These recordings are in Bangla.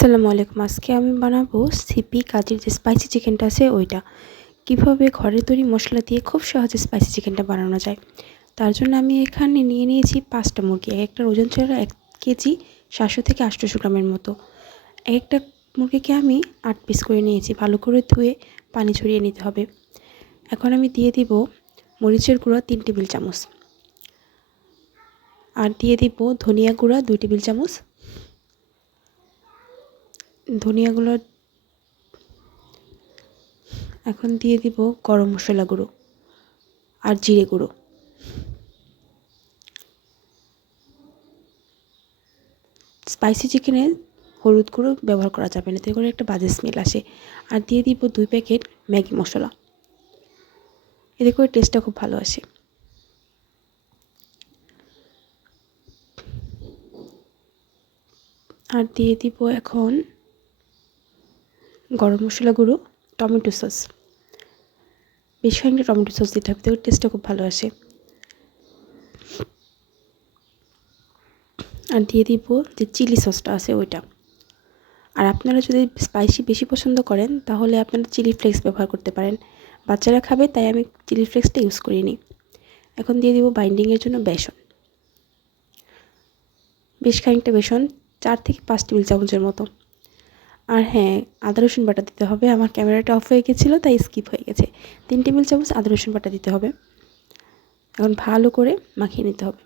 আসসালামু আলাইকুম। আজকে আমি বানাবো সিপি কাজের যে স্পাইসি চিকেনটা আছে ওইটা। কীভাবে ঘরে তৈরি মশলা দিয়ে খুব সহজে স্পাইসি চিকেনটা বানানো যায়। তার জন্য আমি এখানে নিয়ে নিয়েছি পাঁচটা মুরগি, এক একটা ওজন ছিল এক কেজি সাতশো থেকে আটশোশো গ্রামের মতো। এক একটা মুরগিকে আমি আট পিস করে নিয়েছি, ভালো করে ধুয়ে পানি ছড়িয়ে নিতে হবে। এখন আমি দিয়ে দিব মরিচের গুঁড়া তিন টেবিল চামচ। আর দিয়ে দিব ধনিয়া গুঁড়া দুই টেবিল চামচ। ধনিয়াগুলো এখন দিয়ে দিব গরম মশলা গুঁড়ো আর জিরে গুঁড়ো। স্পাইসি চিকেনে হলুদ গুঁড়ো ব্যবহার করা যাবে না, এতে করে একটা বাজে স্মেল আসে। আর দিয়ে দিব দুই প্যাকেট ম্যাগি মশলা। এতে করে টেস্টটা খুব ভালো আসে। আর দিয়ে দিব এখন গরম মশলা গুঁড়ো, টমেটো সস। বেশ খানিকটা টমেটো সস দিতে হবে তো টেস্টটা খুব ভালো আসে। আর দিয়ে দিব যে চিলি সসটা আছে ওইটা। আর আপনারা যদি স্পাইসি বেশি পছন্দ করেন, তাহলে আপনারা চিলি ফ্লেক্স ব্যবহার করতে পারেন। বাচ্চারা খাবে, তাই আমি চিলি ফ্লেক্সটা ইউজ করিনি। এখন দিয়ে দিব বাইন্ডিংয়ের জন্য বেসন। বেশ খানিকটা বেসন, চার থেকে পাঁচ টেবিল চামচের মতো। আর হ্যাঁ আদা, রসুন বাটা দিতে হবে। আমার ক্যামেরাটা অফ হয়ে গেছিল, তাই স্কিপ হয়ে গেছে। তিন টেবিল চামচ আদা, রসুন বাটা দিতে হবে। এখন ভালো করে মাখিয়ে নিতে হবে।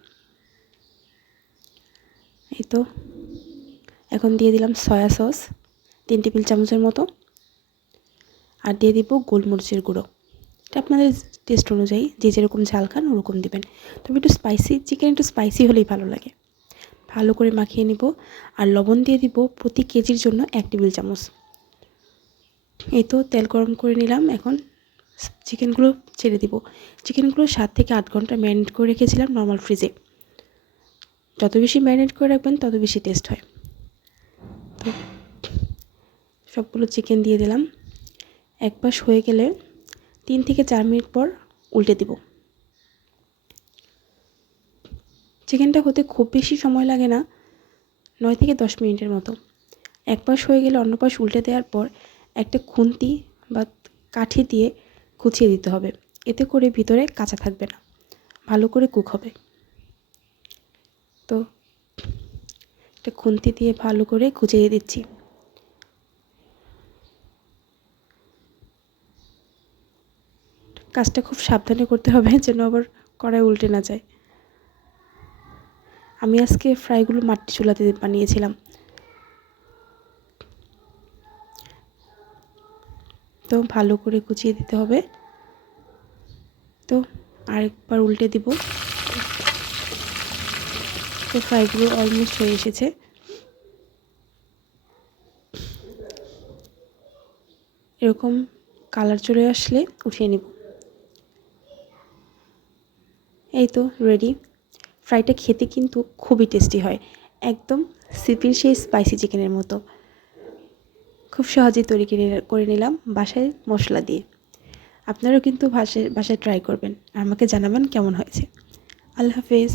এই তো। এখন দিয়ে দিলাম সয়া সস তিন টেবিল চামচের মতো। আর দিয়ে দিব গোলমরিচের গুঁড়ো। এটা আপনাদের টেস্ট অনুযায়ী, যে যেরকম ঝাল খান ওরকম দেবেন। তবে একটু স্পাইসি চিকেন একটু স্পাইসি হলেই ভালো লাগে। ভালো করে মাখিয়ে নেব আর লবণ দিয়ে দিব প্রতি কেজির জন্য এক টেবিল চামচ। এই তো তেল গরম করে নিলাম, এখন চিকেনগুলো ছেড়ে দিব। চিকেনগুলো সাত থেকে আট ঘণ্টা ম্যারিনেট করে রেখেছিলাম নর্মাল ফ্রিজে। যত বেশি ম্যারিনেট করে রাখবেন, তত বেশি টেস্ট হয়। তো সবগুলো চিকেন দিয়ে দিলাম। এক পাশ হয়ে গেলে তিন থেকে চার মিনিট পর উল্টে দিব। চিকেনটা হতে খুব বেশি সময় লাগে না, নয় থেকে দশ মিনিটের মতো। এক পাশ হয়ে গেলে অন্য পাশ উল্টে দেওয়ার পর একটা খুন্তি বা কাঠি দিয়ে কুচিয়ে দিতে হবে। এতে করে ভিতরে কাঁচা থাকবে না, ভালো করে কুক হবে। তো একটা খুন্তি দিয়ে ভালো করে কুচিয়ে দিচ্ছি। কাজটা খুব সাবধানে করতে হবে যেন আবার কড়াই উল্টে না যায়। আমি আজকে ফ্রাইগুলো মাটি চুলাতে বানিয়েছিলাম। তো ভালো করে কুচিয়ে দিতে হবে। তো আরেকবার উল্টে দিব। তো ফ্রাইগুলো অলমোস্ট হয়ে এসেছে। এরকম কালার চলে আসলে উঠিয়ে নিব। এই তো রেডি ফ্রাইটা খেতে কিন্তু খুবই টেস্টি হয়। একদম সিপির সেই স্পাইসি চিকেনের মতো। খুব সহজেই তৈরি করে নিলাম বাসায় মশলা দিয়ে। আপনারাও কিন্তু বাসায় বাসায় ট্রাই করবেন। আমাকে জানাবেন কেমন হয়েছে। আল্লাহ হাফেজ।